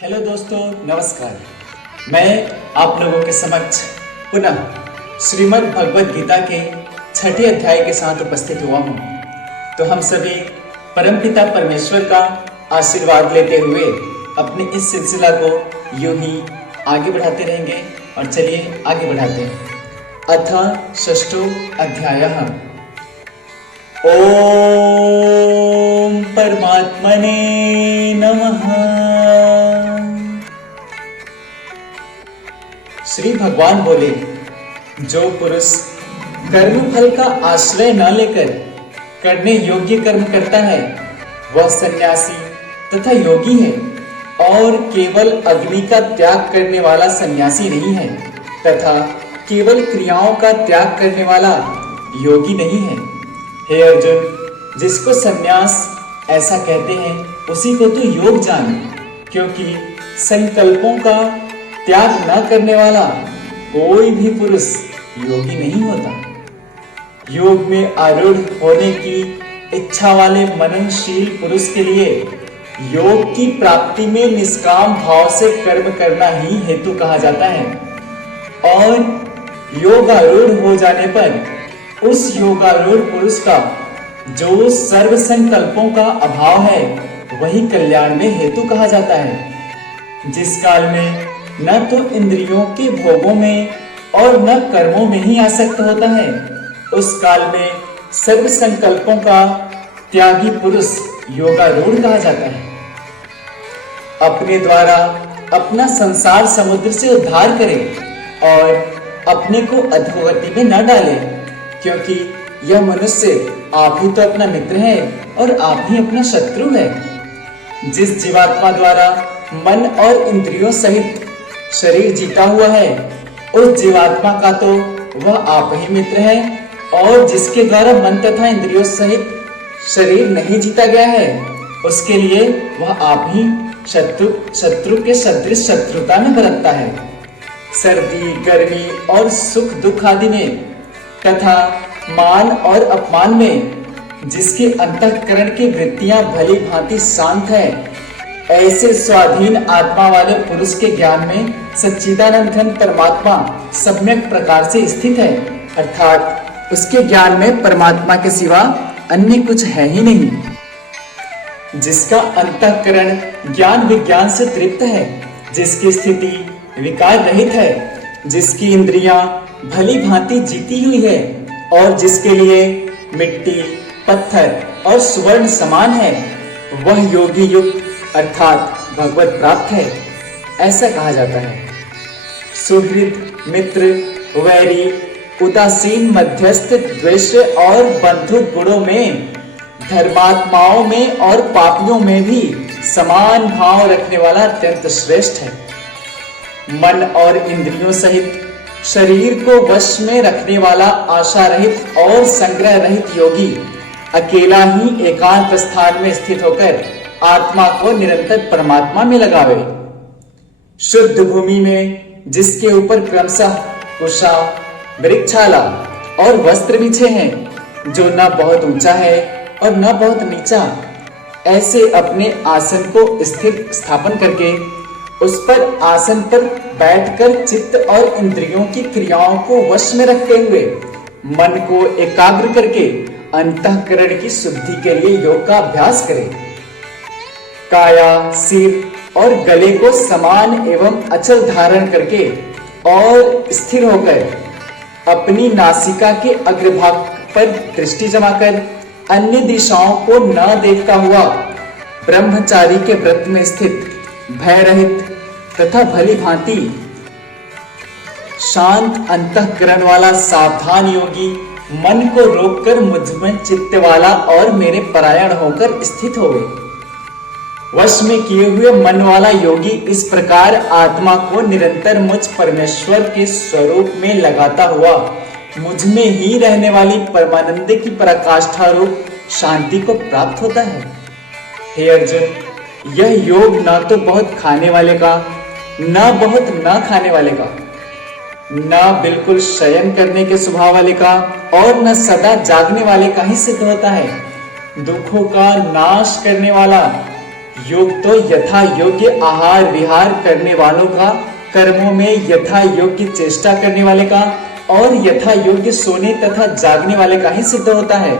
Hello दोस्तों, नमस्कार। मैं आप लोगों के समक्ष पुनः श्रीमद् भगवद गीता के छठे अध्याय के साथ उपस्थित हुआ हूँ। तो हम सभी परमपिता परमेश्वर का आशीर्वाद लेते हुए अपने इस सिलसिला को यूं ही आगे बढ़ाते रहेंगे। और चलिए आगे बढ़ाते हैं। अथ षष्ठो अध्यायः। ओम परमात्मने नमः। श्री भगवान बोले, जो पुरुष कर्म फल का आश्रय न लेकर करने योग्य कर्म करता है वह सन्यासी तथा योगी है, और केवल अग्नि का त्याग करने वाला सन्यासी नहीं है तथा केवल क्रियाओं का त्याग करने वाला योगी नहीं है। हे अर्जुन, जिसको सन्यास ऐसा कहते हैं उसी को तू योग जान, क्योंकि संकल्पों का त्याग न करने वाला कोई भी पुरुष योगी नहीं होता। योग में आरूढ़ होने की इच्छा वाले मननशील पुरुष के लिए योग की प्राप्ति में निष्काम भाव से कर्म करना ही हेतु कहा जाता है, और योगारूढ़ हो जाने पर उस योगारूढ़ पुरुष का जो सर्व संकल्पों का अभाव है वही कल्याण में हेतु कहा जाता है। जिस काल में न तो इंद्रियों के भोगों में और न कर्मों में ही आसक्त होता है, उस काल में सर्व संकल्पों का त्यागी पुरुष योगारूढ़ कहा जाता है। अपने द्वारा अपना संसार समुद्र से उद्धार करे और अपने को अधोगति में न डाले, क्योंकि यह मनुष्य आप ही तो अपना मित्र है और आप ही अपना शत्रु है। जिस जीवात्मा द्वारा मन और इंद्रियों सहित शरीर जीता हुआ है, उस जीवात्मा का तो वह आप ही मित्र है, और जिसके द्वारा मन तथा इंद्रियों सहित शरीर नहीं जीता गया है उसके लिए वह आप ही शत्रु के सदृश शत्रुता में बरतता है। सर्दी गर्मी और सुख दुख आदि में तथा मान और अपमान में जिसके अंतःकरण की वृत्तियां भली भांति शांत है, ऐसे स्वाधीन आत्मा वाले पुरुष के ज्ञान में सच्चिदानंद घन परमात्मा सम्यक प्रकार से स्थित है, अर्थात उसके ज्ञान में परमात्मा के सिवा अन्य कुछ है ही नहीं। जिसका अंतःकरण ज्ञान विज्ञान से तृप्त है, जिसकी स्थिति विकार रहित है, जिसकी इंद्रियां भली भांति जीती हुई है, और जिसके लिए मिट्टी पत्थर और सुवर्ण समान है, वह योगी युक्त अर्थात भगवत प्राप्त है, ऐसा कहा जाता है। सुहृद मित्र वैरी उदासीन मध्यस्थ द्वेष और बंधु गुणों में, धर्मात्माओं में और पापियों में भी समान भाव रखने वाला अत्यंत श्रेष्ठ है। मन और इंद्रियों सहित शरीर को वश में रखने वाला आशा रहित और संग्रह रहित योगी अकेला ही एकांत स्थान में स्थित होकर आत्मा को निरंतर परमात्मा में लगावे। शुद्ध भूमि में जिसके ऊपर क्रमशः कुशा वृक्षाला और वस्त्र बिछे हैं, जो न बहुत ऊंचा है और न बहुत नीचा, ऐसे अपने आसन को स्थिर स्थापन करके उस पर आसन पर बैठकर चित्त और इंद्रियों की क्रियाओं को वश में रखते हुए मन को एकाग्र करके अंतःकरण की शुद्धि के लिए योग का अभ्यास करें। काया सिर और गले को समान एवं अचल धारण करके और स्थिर होकर अपनी नासिका के अग्रभाग पर दृष्टि जमाकर अन्य दिशाओं को न देखता हुआ ब्रह्मचारी के व्रत में स्थित भय रहित तथा भली भांति शांत अंतःकरण वाला सावधान योगी मन को रोककर मुझमें चित्त वाला और मेरे परायण होकर स्थित होवे। वश में किए हुए मन वाला योगी इस प्रकार आत्मा को निरंतर मुझ परमेश्वर के स्वरूप में लगाता हुआ मुझ में ही रहने वाली परमानंद की पराकाष्ठा रूप शांति को प्राप्त होता है। हे अर्जुन, यह योग न तो बहुत खाने वाले का, न बहुत न खाने वाले का, न बिल्कुल शयन करने के स्वभाव वाले का, और न सदा जागने वाले का ही सिद्ध होता है। दुखों का नाश करने वाला योग तो यथा योग्य आहार विहार करने वालों का, कर्मों में यथा योग्य चेष्टा करने वाले का और यथा योग्य सोने तथा जागने वाले का ही सिद्ध होता है।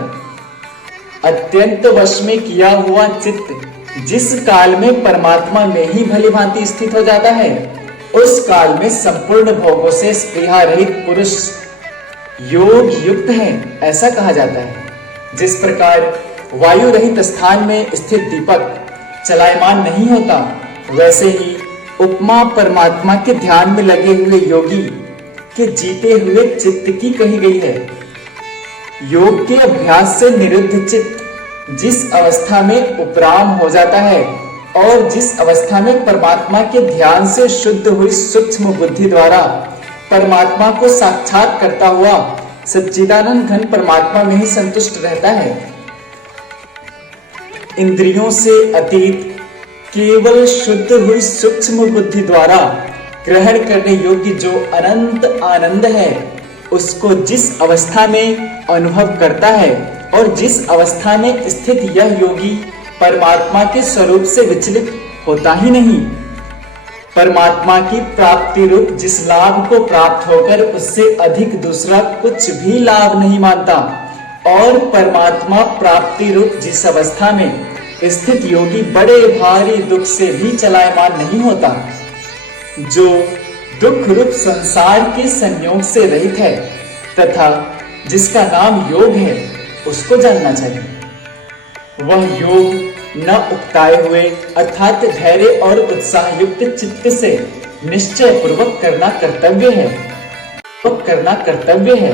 अत्यंत वश में किया हुआ चित्त जिस काल में परमात्मा में ही भली भांति स्थित हो जाता है, उस काल में संपूर्ण भोगों से स्पृहा रहित पुरुष योग युक्त है, ऐसा कहा जाता है। जिस प्रकार वायु रहित स्थान में स्थित दीपक चलायमान नहीं होता, वैसे ही उपमा परमात्मा के ध्यान में लगे हुए योगी के जीते हुए चित्त की कही गई है। योग के अभ्यास से निरुद्ध चित्त जिस अवस्था में उपराम हो जाता है और जिस अवस्था में परमात्मा के ध्यान से शुद्ध हुई सूक्ष्म बुद्धि द्वारा परमात्मा को साक्षात करता हुआ सच्चिदानंद घन परमात्मा में ही संतुष्ट रहता है, इंद्रियों से अतीत केवल शुद्ध हुई सूक्ष्म बुद्धि द्वारा ग्रहण करने योग्य जो अनंत आनंद है, उसको जिस अवस्था में अनुभव करता है और जिस अवस्था में स्थित यह योगी परमात्मा के स्वरूप से विचलित होता ही नहीं, परमात्मा की प्राप्ति रूप जिस लाभ को प्राप्त होकर उससे अधिक दूसरा कुछ भी लाभ नहीं मानता और परमात्मा प्राप्ति रूप जिस अवस्था में स्थित योगी बड़े भारी दुख से भी चलायमान नहीं होता, जो दुख रूप संसार के संयोग से रहित है तथा जिसका नाम योग है, उसको जानना चाहिए। वह योग न उकताए हुए अर्थात धैर्य और उत्साह युक्त चित्त से निश्चय पूर्वक करना कर्तव्य है।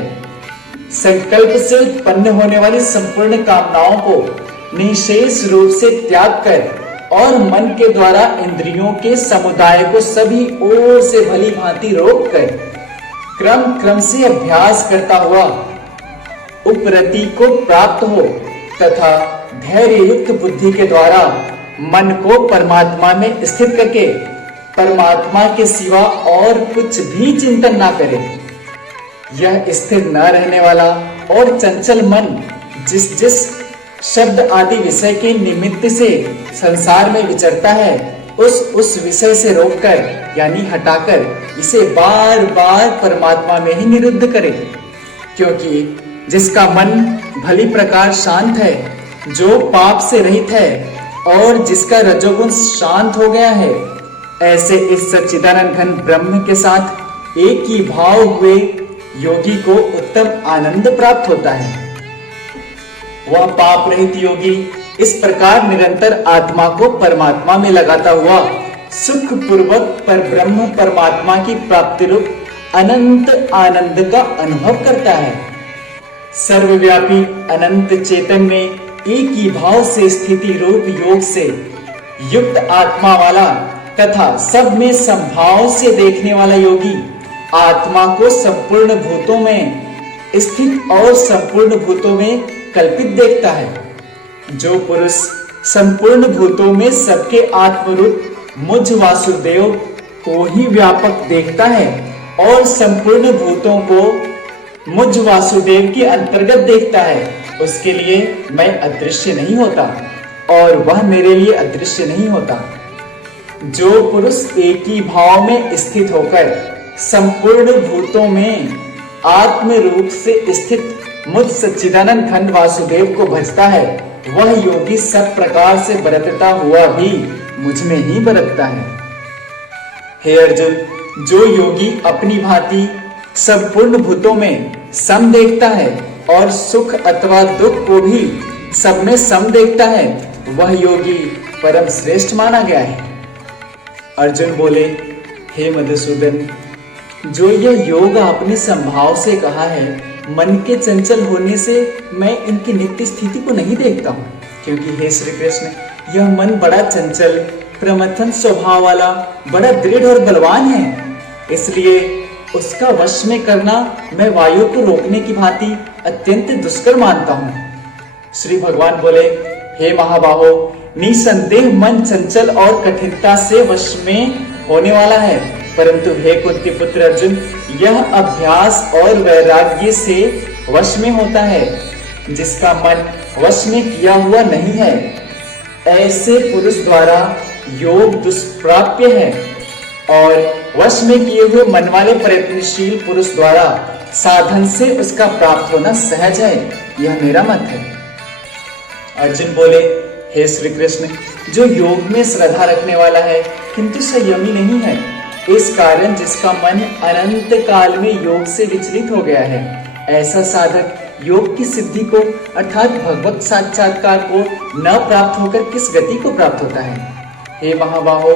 संकल्प से उत्पन्न होने वाली संपूर्ण कामनाओं को निशेष रूप से त्याग कर और मन के द्वारा इंद्रियों के समुदाय को सभी ओर से भली भांति रोक कर क्रम से अभ्यास करता हुआ उपरति को प्राप्त हो तथा धैर्य युक्त बुद्धि के द्वारा मन को परमात्मा में स्थित करके परमात्मा के सिवा और कुछ भी चिंतन ना करे। यह स्थिर न रहने वाला और चंचल मन जिस शब्द आदि विषय के निमित्त से संसार में विचरता है, उस विषय से रोककर यानी हटाकर इसे बार बार परमात्मा में ही निरुद्ध करे। क्योंकि जिसका मन भली प्रकार शांत है, जो पाप से रहित है और जिसका रजोगुण शांत हो गया है, ऐसे इस सच्चिदानंद घन ब्रह्म के साथ एक ही भाव हुए योगी को उत्तम आनंद प्राप्त होता है। वह पाप रहित योगी इस प्रकार निरंतर आत्मा को परमात्मा में लगाता हुआ सुख पूर्वक पर ब्रह्म परमात्मा की प्राप्ति रूप अनंत आनंद का अनुभव करता है। सर्वव्यापी अनंत चेतन में एक ही भाव से स्थिति रूप योग से युक्त आत्मा वाला तथा सब में संभाव से देखने वाला योगी आत्मा को संपूर्ण भूतों में स्थित और संपूर्ण भूतों में कल्पित देखता है। जो पुरुष संपूर्ण भूतों में सबके आत्मरूप मुझ वासुदेव को ही व्यापक देखता है और संपूर्ण भूतों को मुझ वासुदेव के अंतर्गत देखता है, उसके लिए मैं अदृश्य नहीं होता और वह मेरे लिए अदृश्य नहीं होता। जो पुरुष एक ही भाव में स्थित होकर संपूर्ण भूतों में आत्म रूप से स्थित मुझ सच्चिदानंद घन वासुदेव को भजता है, वह योगी सब प्रकार से बरतता हुआ भी मुझ में ही बरतता है। हे अर्जुन, जो योगी अपनी भांति संपूर्ण भूतों में सम देखता है और सुख अथवा दुख को भी सब में सम देखता है, वह योगी परम श्रेष्ठ माना गया है। अर्जुन बोले, हे मधुसूदन, जो यह योग आपने संभाव से कहा है, मन के चंचल होने से मैं इनकी नित्य स्थिति को नहीं देखता हूँ, क्योंकि हे श्री कृष्ण, यह मन बड़ा चंचल प्रमथन स्वभाव वाला बड़ा दृढ़ और बलवान है, इसलिए उसका वश में करना मैं वायु को रोकने की भांति अत्यंत दुष्कर मानता हूँ। श्री भगवान बोले, हे महाबाहो, निसंदेह मन चंचल और कठिनता से वश में होने वाला है, परंतु हे कुंती पुत्र अर्जुन, यह अभ्यास और वैराग्य से वश में होता है। जिसका मन वश में किया हुआ नहीं है, ऐसे पुरुष द्वारा योग दुष्प्राप्य है और वश में किए हुए मन वाले प्रयत्नशील पुरुष द्वारा साधन से उसका प्राप्त होना सहज है, यह मेरा मत है। अर्जुन बोले, हे श्री कृष्ण, जो योग में श्रद्धा रखने वाला है किंतु संयमी नहीं है, इस कारण जिसका मन अनंत काल में योग से विचलित हो गया है, ऐसा साधक योग की सिद्धि को अर्थात भगवत साक्षात्कार को न प्राप्त होकर किस गति को प्राप्त होता है? हे महाबाहो,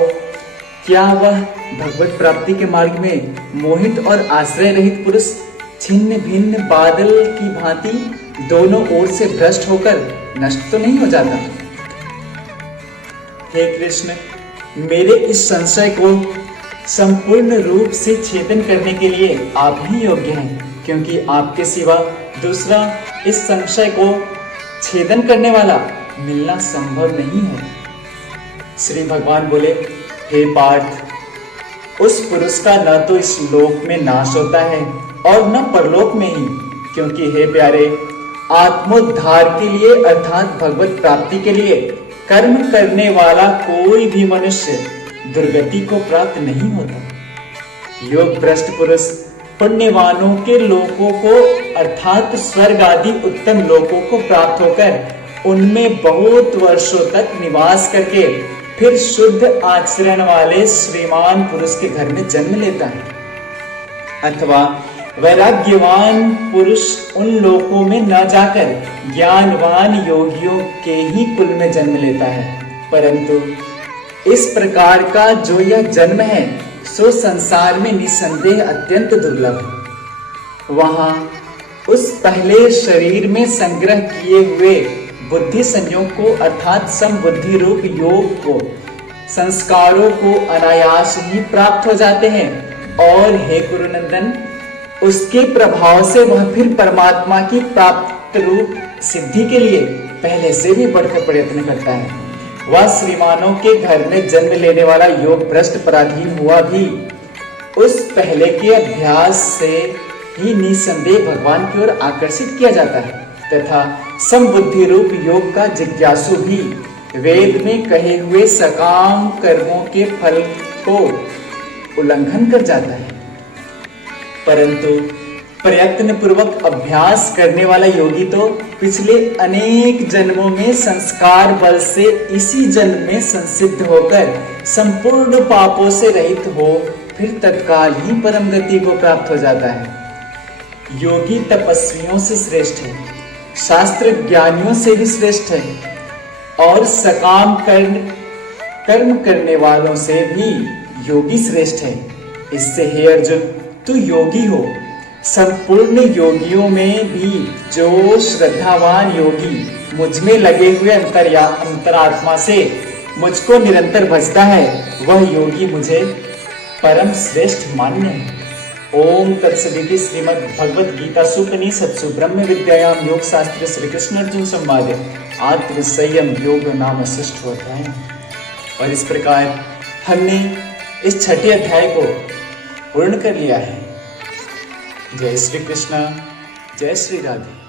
क्या वह भगवत प्राप्ति के मार्ग में मोहित और आश्रय रहित पुरुष छिन्न भिन्न बादल की भांति दोनों ओर से भ्रष्ट होकर नष्ट तो नहीं हो जाता? हे कृष्ण, मेरे इस संशय को संपूर्ण रूप से छेदन करने के लिए आप ही योग्य हैं, क्योंकि आपके सिवा दूसरा इस संशय को छेदन करने वाला मिलना संभव नहीं है। श्री भगवान बोले, हे पार्थ, उस पुरुष का न तो इस लोक में नाश होता है और न परलोक में ही, क्योंकि हे प्यारे, आत्मोद्धार के लिए अर्थात भगवत प्राप्ति के लिए कर्म करने वाला कोई भी मनुष्य दुर्गति को प्राप्त नहीं होता। योग भ्रष्ट पुरुष पुण्यवानों के लोकों को अर्थात स्वर्ग आदि उत्तम लोकों को प्राप्त होकर उनमें बहुत वर्षों तक निवास करके फिर शुद्ध आचरण वाले श्रीमान पुरुष के घर में जन्म लेता है, अथवा वैराग्यवान पुरुष उन लोकों में न जाकर ज्ञानवान योगियों के ही कुल में जन्म लेता है। परंतु इस प्रकार का जो यह जन्म है सो संसार में निसंदेह अत्यंत दुर्लभ है। वहां उस पहले शरीर में संग्रह किए हुए बुद्धि संयोग को अर्थात समबुद्धि रूप योग को संस्कारों को अनायास ही प्राप्त हो जाते हैं और हे कुरुनंदन, उसके प्रभाव से वह फिर परमात्मा की प्राप्त रूप सिद्धि के लिए पहले से भी बढ़कर प्रयत्न करता है। वह श्रीमानों के घर में जन्म लेने वाला योग भ्रष्ट पराधीन हुआ भी उस पहले के अभ्यास से ही निसंदेह भगवान की ओर आकर्षित किया जाता है, तथा समबुद्धि रूप योग का जिज्ञासु भी वेद में कहे हुए सकाम कर्मों के फल को उल्लंघन कर जाता है। परंतु प्रयत्न पूर्वक अभ्यास करने वाला योगी तो पिछले अनेक जन्मों में संस्कार बल से इसी जन्म में संसिद्ध होकर संपूर्ण पापों से रहित हो फिर तत्काल ही परम गति को प्राप्त हो जाता है। योगी तपस्वियों से श्रेष्ठ है, शास्त्र ज्ञानियों से भी श्रेष्ठ है और सकाम कर्म करने वालों से भी योगी श्रेष्ठ है। इससे हे अर्जुन, तू योगी हो। संपूर्ण योगियों में भी जो श्रद्धावान योगी मुझ में लगे हुए अंतरात्मा से मुझको निरंतर भजता है, वह योगी मुझे परम श्रेष्ठ मान्य है। ओम तत्सदिति श्रीमद् भगवद गीता सुपनिषत्सु ब्रह्म विद्यायाम योग शास्त्र श्री कृष्ण अर्जुन संवादे आत्म संयम योग नाम षष्ठ अध्याय। और इस प्रकार हमने इस छठे अध्याय को पूर्ण कर लिया है। जय श्री कृष्ण, जय श्री राधे।